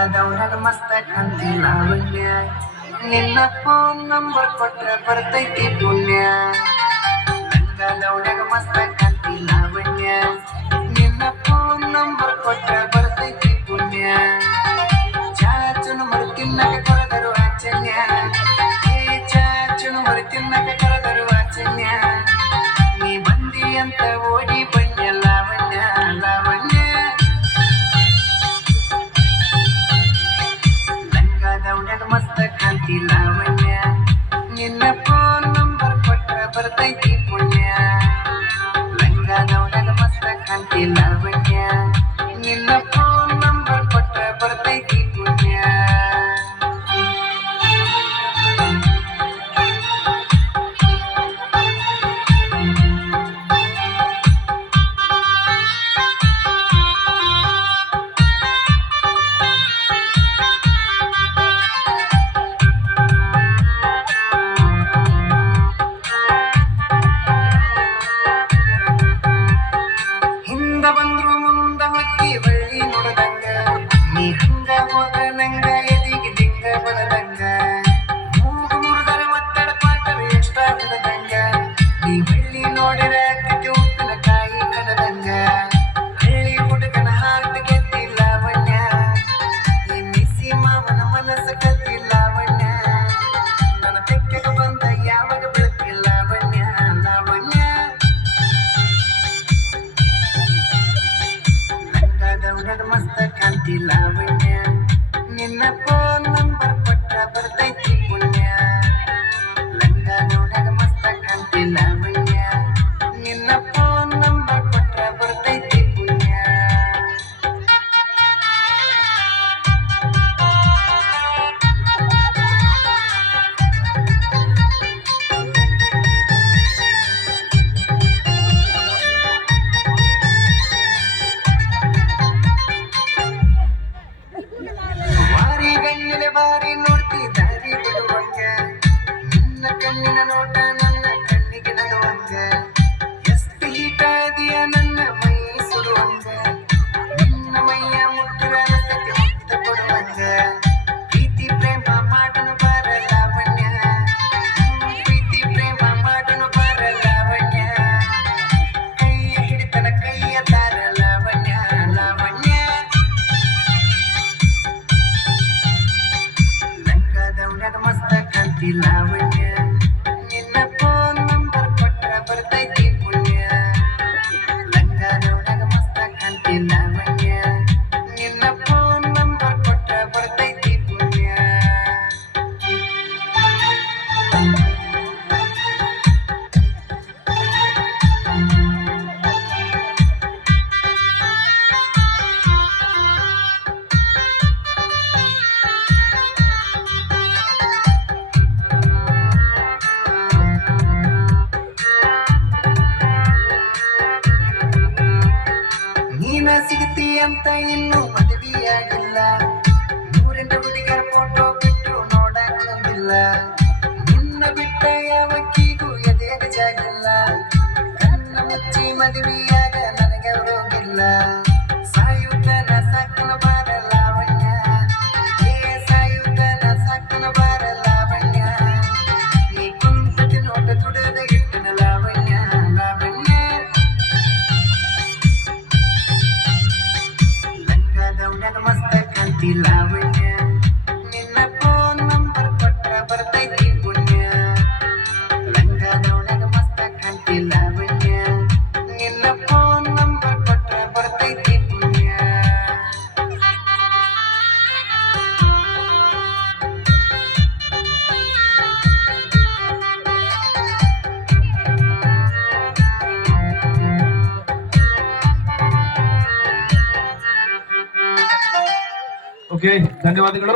ಲಂಗದವನಾಗ ಮಸ್ತ ಕಾಂತಿ ಲಾವಣ್ಯ ನಿನ್ನ ಫೋನ್ ನಂಬರ್ ಕೊಟ್ರೆ ಬರ್ತೈತಿ ಪುಣ್ಯ. ಲಂಗದವನಾಗ ಮಸ್ತ ಕಾಂತಿ ಲಾವಣ್ಯ ನಿನ್ನ ಫೋನ್ ನಂಬರ್ ಕೊಟ್ರೆ ಬರ್ತೈತಿ ಪುಣ್ಯ. ಚಾಚುನು ಮರು ತಿನ್ನಕ ಕರೆದರು ಆಚನ್ಯ. ಏ ಚಾಚುನು ಮರು ತಿನ್ನಕ ಕರೆದರು ಆಚನ್ಯ. ನೀ ಬಂದಿ ಅಂತ ಓಡಿ ಬನ್ಯ ಹಿಂದ ಬಂದ್ರು ಮುಂದ ಹೊಕ್ಕಿ ಬಳ್ಳಿ ನೋಡದಂಗ ನೀ ಹಂಗ ಹೋದ್ರ ನಂಗ ಎದಿಗೆ ದಿಂಗ ಬಡದಂಗ ಮೂಗು ಮುರಿದರ ಒತ್ತಡ ಪಾಟರ ಎಷ್ಟ ಬಿಡದಂಗ ನೀ ನೋಟ ನನ್ನ ಕಣ್ಣಿಗೆ ನಡುವಂಗ ಎಷ್ಟು ಹೀಟ ಇದೆಯ ನನ್ನ ಮೈ ಸುಡುವಂಗ ನಿನ್ನ ಮೈಯ ಮುಟ್ಟುವ ರಸಕ್ಕೆ ಮುತ್ತ ಕೊಡುವಂಗ ಪ್ರೀತಿ ಪ್ರೇಮ ಮಾಡನು ಬಾರ ಲಾವಣ್ಯ ಪ್ರೀತಿ ಪ್ರೇಮ ಮಾಡನು ಬಾರ ಲಾವಣ್ಯ ಕೈಯ ಹಿಡಿತನ ಕೈಯ ತಾರ ಲಾವಣ್ಯ ಲಾವಣ್ಯ ಲಂಗದವನಾಗ ಮಸ್ತ ಕಾಂತಿ ಲಾವಣ್ಯ ಮದುವೆಯಾಗ ನನಗೆ ರೋಗಿಲ್ಲ ಸಾಯುತ್ತನ ಸಾಕನ ಬಾರ ಲಾವಣ್ಯ ಏ ಸಾಯುತ್ತನ ಸಾಕನ ಬಾರ ಲಾವಣ್ಯ ನೀ ಕುಂತತಿ ನೋಟ ತುಡದ ಇಟ್ಟನ ಲಾವಣ್ಯ ಲಾವಣ್ಯ ಲಂಗದವನಾಗ ಮಸ್ತ ಕಾಂತಿ ಲಾವಣ್ಯ ಓಕೆ ಧನ್ಯವಾದಗಳು